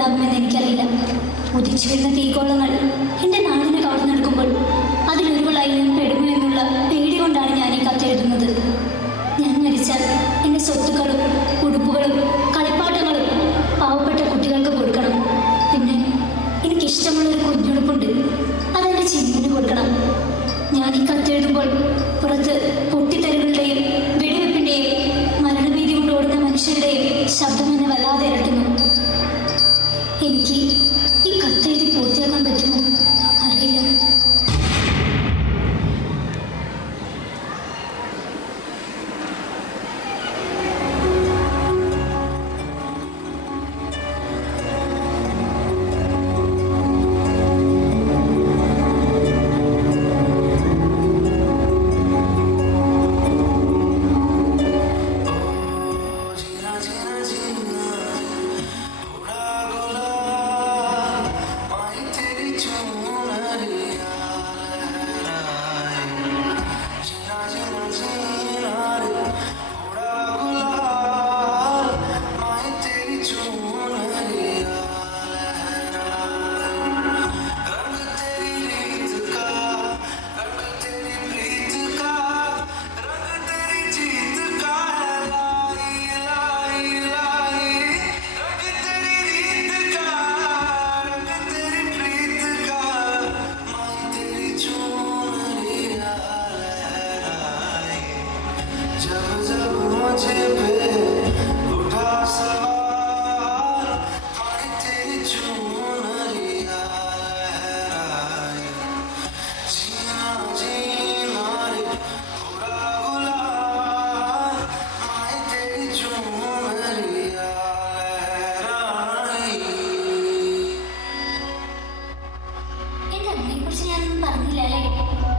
ഉണ്ടാകുമെന്ന് എനിക്കറിയില്ല. ഉദിച്ചു വരുന്ന തീകോളങ്ങൾ എൻ്റെ നാടിനെ കവർന്നെടുക്കുമ്പോൾ അതിലൊരുവളായി ഞാൻ പെടുമോ എന്നുള്ള പേടി കൊണ്ടാണ് ഞാൻ ഈ കത്തെഴുതുന്നത്. ഞാൻ മരിച്ചാൽ എൻ്റെ സ്വത്തുക്കളും ഉടുപ്പുകളും കളിപ്പാട്ടങ്ങളും പാവപ്പെട്ട കുട്ടികൾക്ക് കൊടുക്കണം. പിന്നെ എനിക്കിഷ്ടമുള്ളൊരു കുഞ്ഞുടുപ്പുണ്ട്, അതെൻ്റെ ചിന്നിന് കൊടുക്കണം. ഞാൻ ഈ കത്തെഴുതുമ്പോൾ പുറത്ത് പൊട്ടിത്തെറികളുടെയും വെടിവെപ്പിൻ്റെയും മരണഭീതി കൊണ്ട് ഓടുന്ന മനുഷ്യരുടെയും ശബ്ദം എന്നെ വല്ലാതെ ഇരട്ടുന്നു. എനിക്ക് ഈ കത്തെഴുതി പൂർത്തിയാക്കാൻ പറ്റുമോ അറിയില്ല.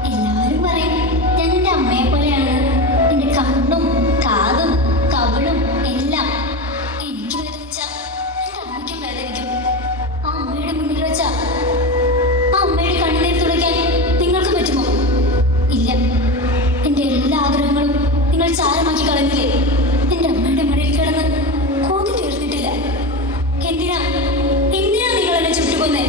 എല്ലാവരും പറയും ഞാൻ എൻ്റെ അമ്മയെ പോലെയാണ്. എൻ്റെ കണ്ണും കാതും കവിളും എല്ലാം. എനിക്ക് വേദനിച്ചാൽ എൻ്റെ അമ്മയ്ക്കും വേദനിക്കും. ആ അമ്മയുടെ മുന്നിൽ വെച്ചാ ആ അമ്മയുടെ കണ്ണുനീർ തുടയ്ക്കാൻ നിങ്ങൾക്ക് പറ്റുമോ? ഇല്ല. എൻ്റെ എല്ലാ ആഗ്രഹങ്ങളും നിങ്ങൾ ചാരമാക്കി കളഞ്ഞില്ലേ? എൻ്റെ അമ്മയുടെ മടിയിൽ കിടന്ന് കോതി തീർന്നിട്ടില്ല. എന്തിനാ നിങ്ങൾ എന്നെ ചുട്ടുകൊന്നേ?